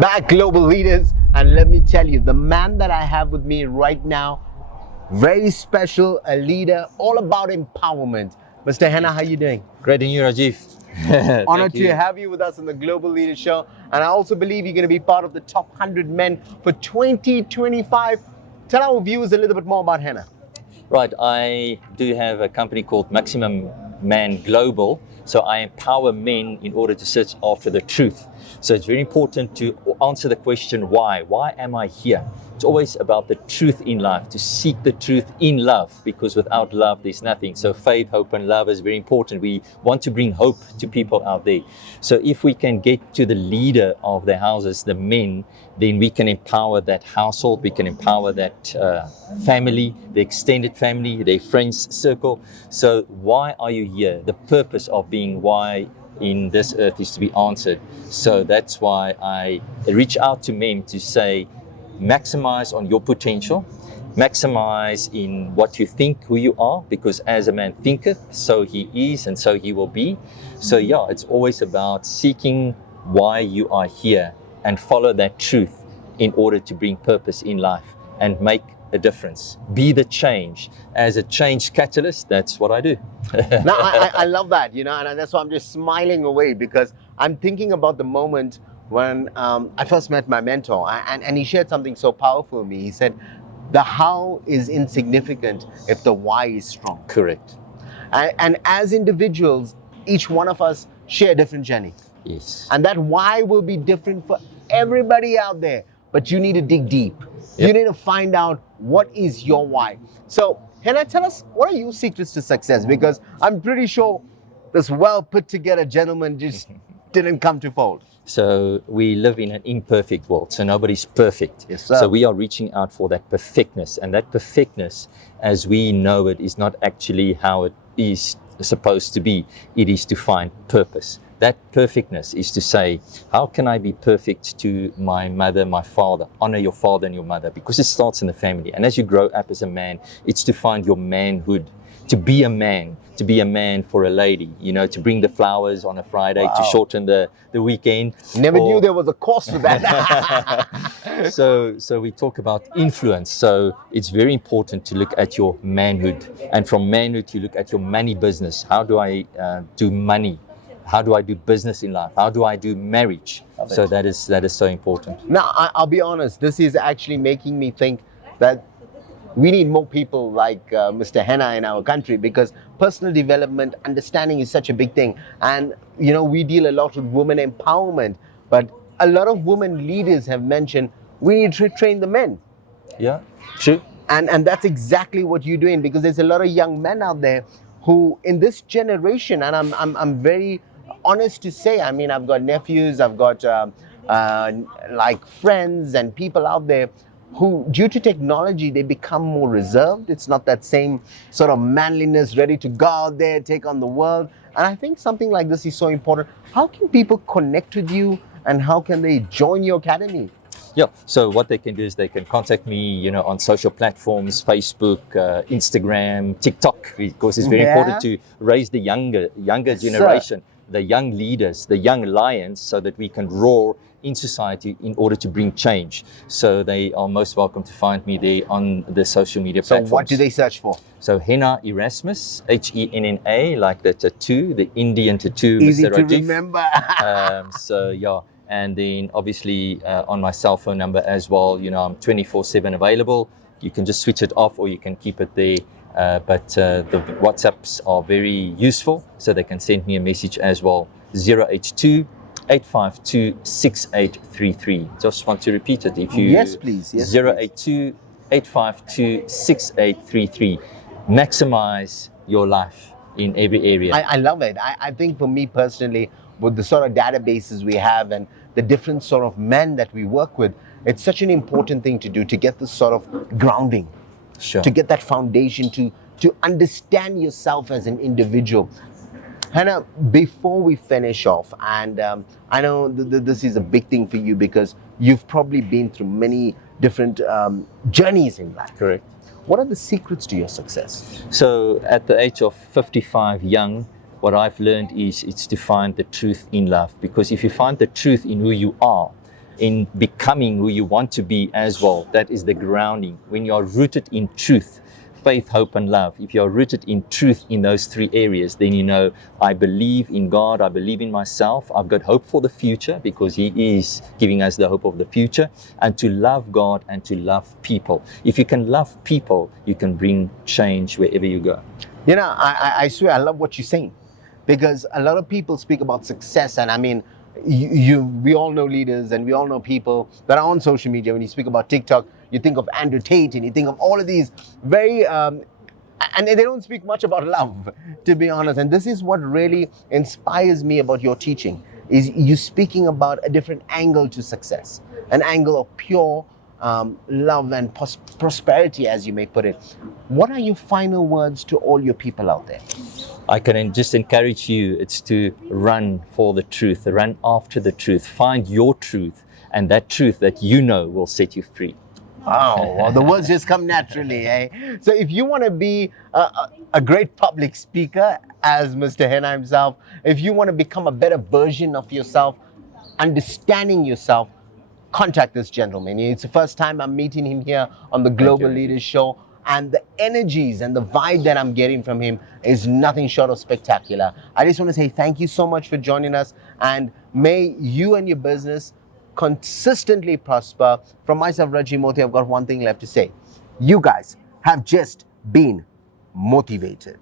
Back, global leaders, and let me tell you, the man that I have with me right now, very special, a leader, all about empowerment. Mr. Henna, how you doing? Great, and you, Rajiv? Honored to have you with us on the Global Leaders Show, and I also believe you're going to be part of the top 100 men for 2025. Tell our viewers a little bit more about Henna. Right, I do have a company called Maximum Man Global, so I empower men in order to search after the truth. So it's very important to answer the question why. Why am I here? It's always about the truth in life, to seek the truth in love, because without love there's nothing. So faith, hope and love is very important. We want to bring hope to people out there. So if we can get to the leader of the houses, the men, then we can empower that household, we can empower that family, the extended family, their friends circle. So why are you here? The purpose of being why in this earth is to be answered. So that's why I reach out to men to say, maximize on your potential, maximize in what you think who you are, because as a man thinketh, so he is and so he will be. So yeah, it's always about seeking why you are here and follow that truth in order to bring purpose in life and make a difference. Be the change. As a change catalyst, that's what I do. Now, I love that, you know, and that's why I'm just smiling away, because I'm thinking about the moment when I first met my mentor, and he shared something so powerful with me. He said, the how is insignificant if the why is strong. Correct. And as individuals, each one of us share a different journey. Yes. And that why will be different for everybody out there. But you need to dig deep. Yep. You need to find out what is your why. So, Henna, tell us, what are your secrets to success? Because I'm pretty sure this well put together gentleman just didn't come to fold. So we live in an imperfect world, so nobody's perfect. Yes, sir. So we are reaching out for that perfectness, and that perfectness, as we know it, is not actually how it is supposed to be. It is to find purpose. That perfectness is to say, how can I be perfect to my mother, my father? Honor your father and your mother, because it starts in the family. And as you grow up as a man, it's to find your manhood, to be a man for a lady, you know, to bring the flowers on a Friday, to shorten the weekend. Never knew there was a cost to that. So we talk about influence. So it's very important to look at your manhood. And from manhood, you look at your money business. How do I do money? How do I do business in life? How do I do marriage? So that is so important. Now, I'll be honest, this is actually making me think that we need more people like Mr. Henna in our country, because personal development, understanding is such a big thing. And, you know, we deal a lot with women empowerment, but a lot of women leaders have mentioned we need to train the men. Yeah, true. And that's exactly what you're doing, because there's a lot of young men out there who in this generation, and I'm very honest to say, I mean, I've got nephews, I've got like friends and people out there who, due to technology, they become more reserved. It's not that same sort of manliness, ready to go out there, take on the world. And I think something like this is so important. How can people connect with you, and how can they join your academy? Yeah, so what they can do is they can contact me, you know, on social platforms, Facebook, Instagram, TikTok, because it's very important to raise the younger generation, the young leaders, the young lions, so that we can roar in society in order to bring change. So they are most welcome to find me there on the social media platforms. So what do they search for? So HENNA ERASMUS, HENNA, like the tattoo, the Indian tattoo. Easy Mr. to Rajiv. remember. So yeah, and then obviously on my cell phone number as well, you know, I'm 24/7 available. You can just switch it off or you can keep it there. But the WhatsApps are very useful, so they can send me a message as well. 082-852-6833. Just want to repeat it. If you Yes, please. Yes, 082-852-6833. Maximize your life in every area. I love it. I think for me personally, with the sort of databases we have and the different sort of men that we work with, it's such an important thing to do, to get this sort of grounding. Sure. To get that foundation, to understand yourself as an individual. Henna, before we finish off, and I know this is a big thing for you, because you've probably been through many different journeys in life. Correct. What are the secrets to your success? So at the age of 55 young, what I've learned is it's to find the truth in love. Because if you find the truth in who you are, in becoming who you want to be as well. That is the grounding. When you are rooted in truth, faith, hope, and love, if you are rooted in truth in those three areas, then you know, I believe in God, I believe in myself, I've got hope for the future because He is giving us the hope of the future, and to love God and to love people. If you can love people, you can bring change wherever you go. You know, I swear I love what you're saying, because a lot of people speak about success, and I mean, we all know leaders and we all know people that are on social media. When you speak about TikTok, you think of Andrew Tate and you think of all of these very and they don't speak much about love, to be honest. And this is what really inspires me about your teaching, is you speaking about a different angle to success, an angle of pure love and prosperity, as you may put it. What are your final words to all your people out there? I can just encourage you, it's to run for the truth, run after the truth, find your truth, and that truth that you know will set you free. Wow, well, the words just come naturally, eh? So if you want to be a great public speaker, as Mr. Henna himself, if you want to become a better version of yourself, understanding yourself, contact this gentleman. It's the first time I'm meeting him here on the Global Leaders Show, and the energies and the vibe that I'm getting from him is nothing short of spectacular. I just want to say thank you so much for joining us, and may you and your business consistently prosper. From myself, Rajiv Mothie, I've got one thing left to say. You guys have just been motivated.